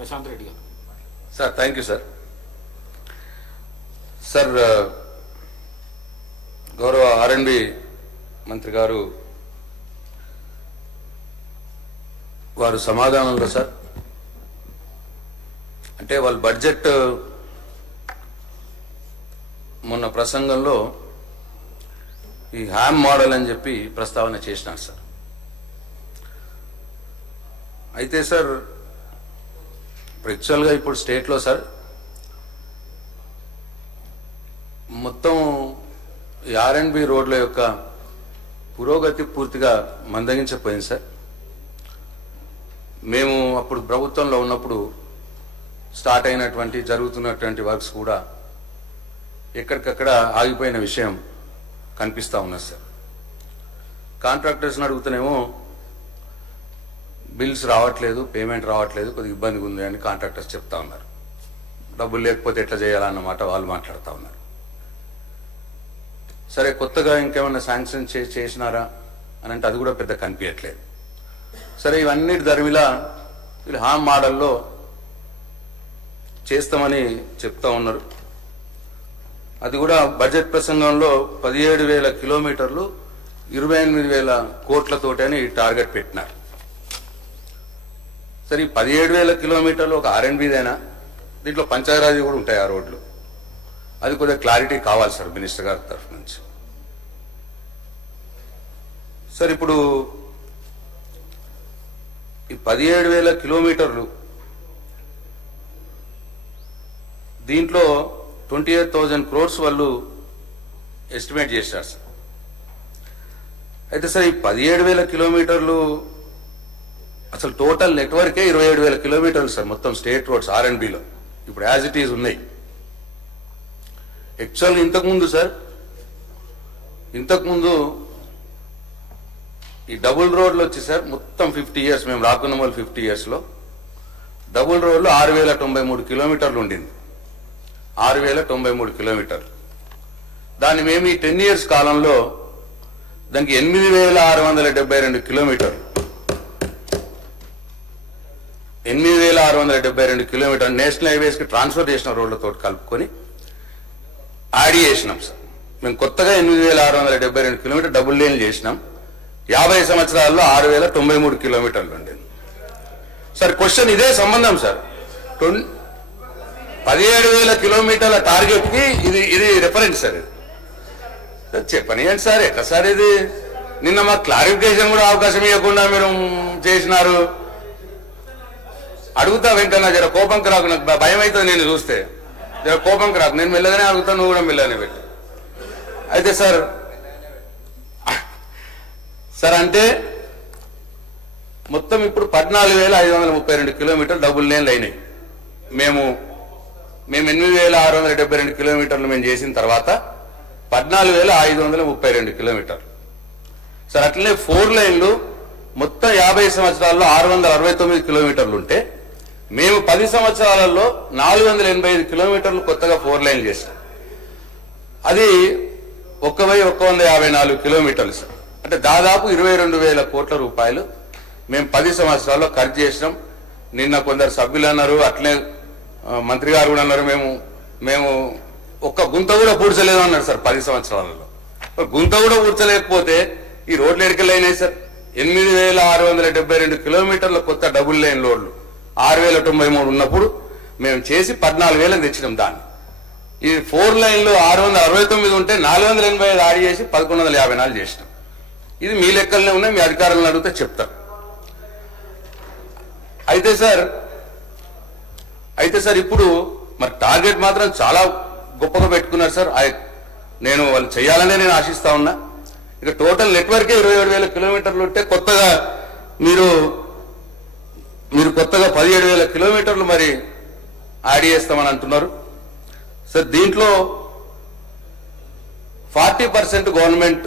ప్రశాంత్ రెడ్డి గారు. Sir thank you sir. Sir గౌరవ ఆర్ఎండ్బి మంత్రి గారు వారు సమాధానంలో సార్ అంటే వాళ్ళ బడ్జెట్ మొన్న ప్రసంగంలో ఈ హ్యామ్ మోడల్ అని చెప్పి ప్రస్తావన చేసినారు సార్. అయితే సార్ ఇప్పుడు యాక్చువల్గా ఇప్పుడు స్టేట్లో సార్ మొత్తం ఈ ఆర్ఎండ్బి రోడ్ల యొక్క పురోగతి పూర్తిగా మందగించకపోయింది సార్. మేము అప్పుడు ప్రభుత్వంలో ఉన్నప్పుడు స్టార్ట్ అయినటువంటి జరుగుతున్నటువంటి వర్క్స్ కూడా ఎక్కడికక్కడ ఆగిపోయిన విషయం కనిపిస్తూ ఉన్నది సార్. కాంట్రాక్టర్స్ని అడుగుతూనేమో బిల్స్ రావట్లేదు, పేమెంట్ రావట్లేదు, కొద్దిగా ఇబ్బందిగా ఉంది అని కాంట్రాక్టర్స్ చెప్తా ఉన్నారు. డబ్బులు లేకపోతే ఎట్లా చేయాలన్నమాట వాళ్ళు మాట్లాడుతూ ఉన్నారు. సరే కొత్తగా ఇంకేమన్నా శాంక్షన్ చేసినారా అని అంటే అది కూడా పెద్ద కనిపించట్లేదు. సరే ఇవన్నీ ధర్మిలా వీళ్ళు హామ్ మోడల్లో చేస్తామని చెప్తా ఉన్నారు. అది కూడా బడ్జెట్ ప్రసంగంలో 17,000 కిలోమీటర్లు 28,000 కోట్లతోటి అని టార్గెట్ పెట్టినారు. సరే 17,000 కిలోమీటర్లు ఒక ఆర్ఎండ్బిదేనా, దీంట్లో పంచాయరాజీ కూడా ఉంటాయి ఆ రోడ్లు, అది కొద్దిగా క్లారిటీ కావాలి సార్ మినిస్టర్ గారి తరఫు నుంచి. సార్ ఇప్పుడు ఈ 17,000 కిలోమీటర్లు దీంట్లో 28,000 crores వాళ్ళు ఎస్టిమేట్ చేశారు సార్. అయితే సార్ ఈ 17,000 కిలోమీటర్లు అసలు టోటల్ నెట్వర్కే 27,000 కిలోమీటర్లు సార్ మొత్తం స్టేట్ రోడ్స్ ఆర్ఎండ్బిలో ఇప్పుడు యాజ్ ఇట్ ఈజ్ ఉన్నాయి. యాక్చువల్గా ఇంతకుముందు ఈ డబుల్ రోడ్లు వచ్చి సార్ మొత్తం 50 years మేము రాకున్న వాళ్ళు 50 yearsలో డబుల్ రోడ్లు 6,093 కిలోమీటర్లు ఉండింది. 6,093 కిలోమీటర్లు. దాన్ని మేము ఈ 10 years కాలంలో దానికి 8,672 కిలోమీటర్లు 8,672 కిలోమీటర్లు నేషనల్ హైవేస్కి ట్రాన్స్ఫర్ చేసిన రోడ్లతో కలుపుకొని యాడ్ చేసినాం సార్. మేము కొత్తగా 8,672 కిలోమీటర్ డబుల్ లేన్లు చేసినాం. 50 సంవత్సరాల్లో 6,093 కిలోమీటర్లు ఉండేది సార్. క్వశ్చన్ ఇదే సంబంధం సార్. 17,000 కిలోమీటర్ల టార్గెట్ కి ఇది రిఫరెన్స్ సార్. ఇది చెప్పనియండి సార్. ఎట్లా సార్ ఇది? నిన్న మాకు క్లారిఫికేషన్ కూడా అవకాశం ఇవ్వకుండా మీరు చేసినారు. అడుగుతా వెంకన్న, జర కోపంకి రాకు, నాకు భయం అవుతుంది నేను చూస్తే. జర కోపంకి రాకు, నేను మెల్లగానే అడుగుతాను, నువ్వు కూడా మెల్లగానే పెట్టు. అయితే సార్ అంటే మొత్తం ఇప్పుడు 14,532 కిలోమీటర్లు డబుల్ లేన్లు అయినాయి. మేము 8,672 కిలోమీటర్లు మేము చేసిన తర్వాత 14,532 కిలోమీటర్లు సార్. అట్లనే 4 లైన్లు మొత్తం 50 సంవత్సరాల్లో 669 కిలోమీటర్లు ఉంటే మేము 10 సంవత్సరాలలో 485 కిలోమీటర్లు కొత్తగా 4 లైన్లు చేసాం. అది 1,154 కిలోమీటర్లు సార్. అంటే దాదాపు 22,000 కోట్ల రూపాయలు మేము 10 సంవత్సరాల్లో ఖర్చు చేసినాం. నిన్న కొందరు సభ్యులు అన్నారు, అట్లే మంత్రి గారు కూడా అన్నారు, మేము ఒక్క గుంత కూడా పూడ్చలేదు అన్నారు సార్. 10 సంవత్సరాలలో గుంత కూడా పూడ్చలేకపోతే ఈ రోడ్లు ఎడికలు అయినాయి సార్. 8,672 కిలోమీటర్ల కొత్త డబుల్ లైన్ రోడ్లు 6,093 ఉన్నప్పుడు మేము చేసి 14,000 తెచ్చినాం. దాన్ని ఈ 4 లైన్లు 669 ఉంటే 485 యాడ్ చేసి 1,154 చేసినాం. ఇది మీ లెక్కలనే ఉన్నాయి, మీ అధికారులను అడిగితే చెప్తారు. అయితే సార్ ఇప్పుడు మరి టార్గెట్ మాత్రం చాలా గొప్పగా పెట్టుకున్నారు సార్. నేను వాళ్ళు చేయాలనే నేను ఆశిస్తా ఉన్నా. ఇక టోటల్ నెట్వర్కే 27,000 కిలోమీటర్లు ఉంటే కొత్తగా మీరు కొత్తగా 17,000 కిలోమీటర్లు మరి యాడ్ చేస్తామని అంటున్నారు సార్. దీంట్లో 40% గవర్నమెంట్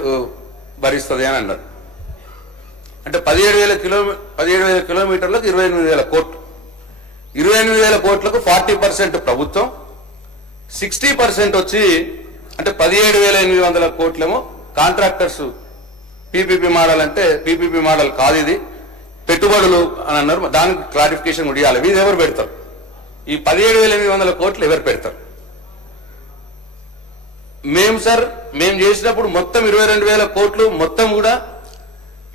భరిస్తుంది అని అన్నారు. అంటే 17,000 కిలోమీటర్లకు 28,000 కోట్లు. 28,000 కోట్లకు 40% ప్రభుత్వం, 60% వచ్చి అంటే 17,800 కోట్లేమో కాంట్రాక్టర్స్. పీపీపీ మోడల్ అంటే పీపీపీ మోడల్ కాదు, ఇది పెట్టుబడులు అని అన్నారు. దానికి క్లారిఫికేషన్ కూడా ఇవ్వాలి. వీళ్ళు ఎవరు పెడతారు? ఈ 17,800 కోట్లు ఎవరు పెడతారు? మేము చేసినప్పుడు మొత్తం 22,000 కోట్లు మొత్తం కూడా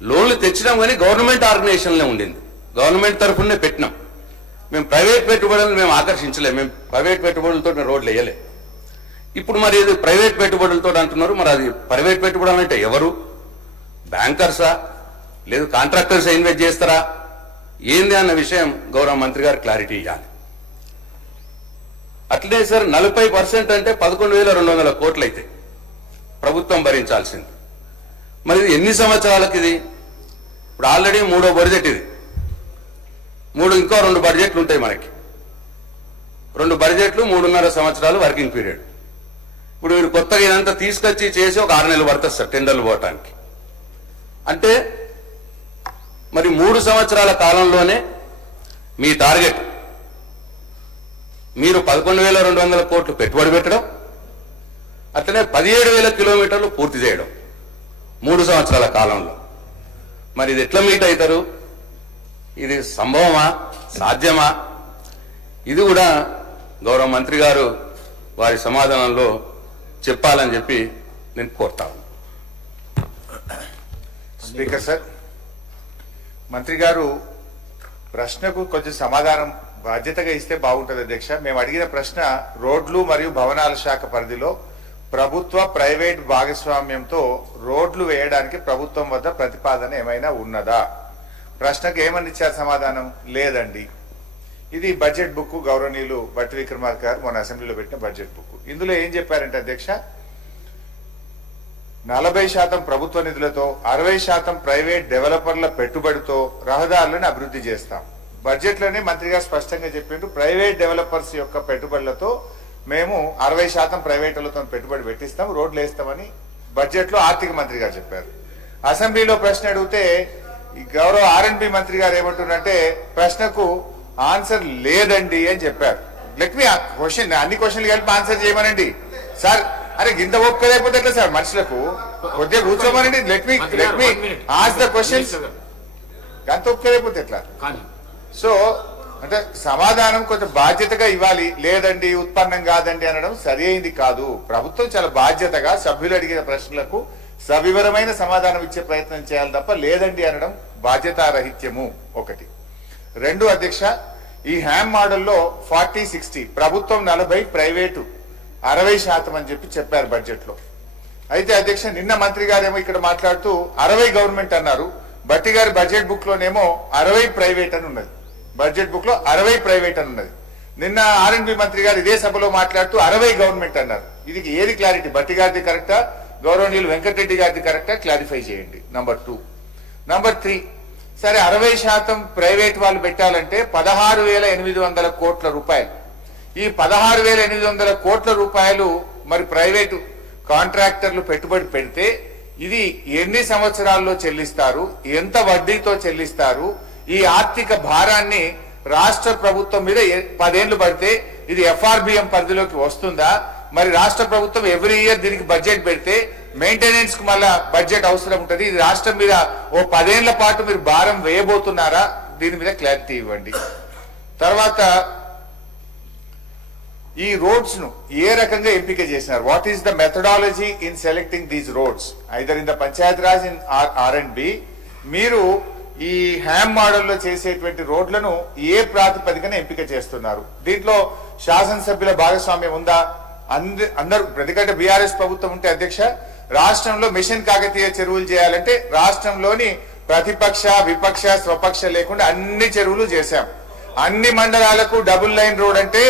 లోన్లు తెచ్చినాం, కానీ గవర్నమెంట్ ఆర్గనైజేషన్లే ఉండింది, గవర్నమెంట్ తరఫునే పెట్టినాం. మేము ప్రైవేట్ పెట్టుబడులను మేము ఆకర్షించలేము, మేము ప్రైవేట్ పెట్టుబడులతో రోడ్లు వేయలే. ఇప్పుడు మరి ఇది ప్రైవేట్ పెట్టుబడులతో అంటున్నారు, మరి అది ప్రైవేట్ పెట్టుబడులు అంటే ఎవరు? బ్యాంకర్సా లేదు కాంట్రాక్టర్స్ ఇన్వెస్ట్ చేస్తారా ఏంది అన్న విషయం గౌరవ మంత్రి గారు క్లారిటీ ఇవ్వాలి. అట్లే సార్ 40% అంటే 11,200 కోట్లు అయితే ప్రభుత్వం భరించాల్సింది. మరి ఇది ఎన్ని సంవత్సరాలకు? ఇది ఇప్పుడు ఆల్రెడీ 3వ బడ్జెట్, ఇది ఇంకో 2 బడ్జెట్లు ఉంటాయి మనకి, 2 బడ్జెట్లు 3.5 సంవత్సరాలు వర్కింగ్ పీరియడ్. ఇప్పుడు మీరు కొత్తగా ఇదంతా తీసుకొచ్చి చేసి ఒక 6 నెలలు పడుతుంది సార్ టెండర్లు పోవటానికి. అంటే మరి 3 సంవత్సరాల కాలంలోనే మీ టార్గెట్ మీరు 11,200 కోట్లు పెట్టుబడి పెట్టడం, అట్లనే 17,000 కిలోమీటర్లు పూర్తి చేయడం 3 సంవత్సరాల కాలంలో. మరి ఇది ఎట్లా మీట్ అవుతారు? ఇది సంభవమా? సాధ్యమా? ఇది కూడా గౌరవ మంత్రి గారు వారి సమాధానంలో చెప్పాలని చెప్పి నేను కోరుతాను. స్పీకర్ సార్, మంత్రి గారు ప్రశ్నకు కొంచెం సమాధానం బాధ్యతగా ఇస్తే బాగుంటుంది అధ్యక్ష. మేము అడిగిన ప్రశ్న రోడ్లు మరియు భవనాల శాఖ పరిధిలో ప్రభుత్వ ప్రైవేట్ భాగస్వామ్యంతో రోడ్లు వేయడానికి ప్రభుత్వం వద్ద ప్రతిపాదన ఏమైనా ఉన్నదా? ప్రశ్నకు ఏమని ఇచ్చారు సమాధానం? లేదండి. ఇది బడ్జెట్ బుక్, గౌరవనీయులు బట్టి విక్రమార్క గారు మొన్న అసెంబ్లీలో పెట్టిన బడ్జెట్ బుక్. ఇందులో ఏం చెప్పారంటే అధ్యక్ష, 40% ప్రభుత్వ నిధులతో 60% ప్రైవేట్ డెవలపర్ల పెట్టుబడితో రహదారులను అభివృద్ధి చేస్తాం. బడ్జెట్ లోనే మంత్రి గారు స్పష్టంగా చెప్పారు, ప్రైవేట్ డెవలపర్స్ యొక్క పెట్టుబడులతో మేము 60% ప్రైవేటులతో పెట్టుబడి పెట్టిస్తాం, రోడ్లు వేస్తామని బడ్జెట్ లో ఆర్థిక మంత్రి గారు చెప్పారు. అసెంబ్లీలో ప్రశ్న అడిగితే ఈ గౌరవ ఆర్ఎండ్బి మంత్రి గారు ఏమంటున్నారంటే ప్రశ్నకు ఆన్సర్ లేదండి అని చెప్పారు. లెట్ మీ క్వశ్చన్, అన్ని క్వశ్చన్లు కలిపి ఆన్సర్ చేయమనండి సార్. అరే గింత ఒప్పుకోలేకపోతే ఎట్లా సార్? మనుషులకు కొద్దిగా కూర్చోమనండి. Let me ask the questions. గంత ఒప్పుకోలేకపోతే ఎట్లా? సో అంటే సమాధానం కొంచెం బాధ్యతగా ఇవ్వాలి. లేదండి, ఉత్పన్నం కాదండి అనడం సరి అయింది కాదు. ప్రభుత్వం చాలా బాధ్యతగా సభ్యులు అడిగిన ప్రశ్నలకు సవివరమైన సమాధానం ఇచ్చే ప్రయత్నం చేయాలి తప్ప లేదండి అనడం బాధ్యతారహిత్యము. ఒకటి. 2 అధ్యక్ష, ఈ హ్యామ్ మోడల్లో 40-60 ప్రభుత్వం 40, ప్రైవేటు 60% అని చెప్పారు బడ్జెట్ లో. అయితే అధ్యక్ష నిన్న మంత్రి గారేమో ఇక్కడ మాట్లాడుతూ 60 గవర్నమెంట్ అన్నారు. బట్టి గారి బడ్జెట్ బుక్ లోనేమో 60 ప్రైవేట్ అని ఉన్నది. బడ్జెట్ బుక్ లో 60 ప్రైవేట్ అని ఉన్నది. నిన్న ఆర్ఎండ్బి మంత్రి గారు ఇదే సభలో మాట్లాడుతూ 60 గవర్నమెంట్ అన్నారు. ఇది ఏది క్లారిటీ? బట్టి గారిది కరెక్టా, గౌరవనీయులు వెంకటరెడ్డి గారిది కరెక్టా? క్లారిఫై చేయండి. నంబర్ 2. నంబర్ 3, సరే 60% ప్రైవేట్ వాళ్ళు పెట్టాలంటే 16,800 కోట్ల రూపాయలు. ఈ 16,800 కోట్ల రూపాయలు మరి ప్రైవేటు కాంట్రాక్టర్లు పెట్టుబడి పెడితే ఇది ఎన్ని సంవత్సరాల్లో చెల్లిస్తారు, ఎంత వడ్డీతో చెల్లిస్తారు, ఈ ఆర్థిక భారాన్ని రాష్ట్ర ప్రభుత్వం మీద 10 ఏళ్లు పడితే ఇది ఎఫ్ఆర్బిఎం పరిధిలోకి వస్తుందా? మరి రాష్ట్ర ప్రభుత్వం ఎవ్రీ ఇయర్ దీనికి బడ్జెట్ పెడితే మెయింటెనెన్స్ కు మళ్ళా బడ్జెట్ అవసరం ఉంటుంది. ఇది రాష్ట్రం మీద ఓ 10 ఏళ్ల పాటు మీరు భారం వేయబోతున్నారా? దీని మీద క్లారిటీ ఇవ్వండి. తర్వాత ఈ రోడ్స్ ను ఏ రకంగా ఎంపిక చేసినారు? What is the methodology in selecting these roads either in the Panchayat Raj in ఆర్ఎండ్బి? మీరు ఈ హ్యామ్ మోడల్లో చేసేటువంటి రోడ్లను ఏ ప్రాతిపదికన ఎంపిక చేస్తున్నారు? దీంట్లో శాసనసభ్యుల భాగస్వామ్యం ఉందా? అందరూ, ఎందుకంటే బీఆర్ఎస్ ప్రభుత్వం ఉంటే అధ్యక్ష రాష్ట్రంలో మిషన్ కాకతీయ చెరువులు చేయాలంటే రాష్ట్రంలోని ప్రతిపక్ష విపక్ష స్వపక్ష లేకుండా అన్ని చెరువులు చేశాం. అన్ని మండలాలకు డబుల్ లైన్ రోడ్ అంటే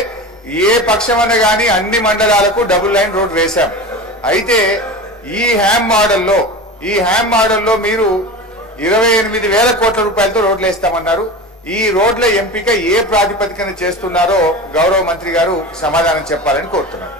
ఏ పక్షమన్న గాని అన్ని మండలాలకు డబుల్ లైన్ రోడ్ వేశాం. అయితే ఈ హ్యామ్ మోడల్లో మీరు 28,000 కోట్ల రూపాయలతో రోడ్లు వేస్తామన్నారు. ఈ రోడ్ల ఎంపిక ఏ ప్రాతిపదికన చేస్తున్నారో గౌరవ మంత్రి గారు సమాధానం చెప్పాలని కోరుతున్నారు.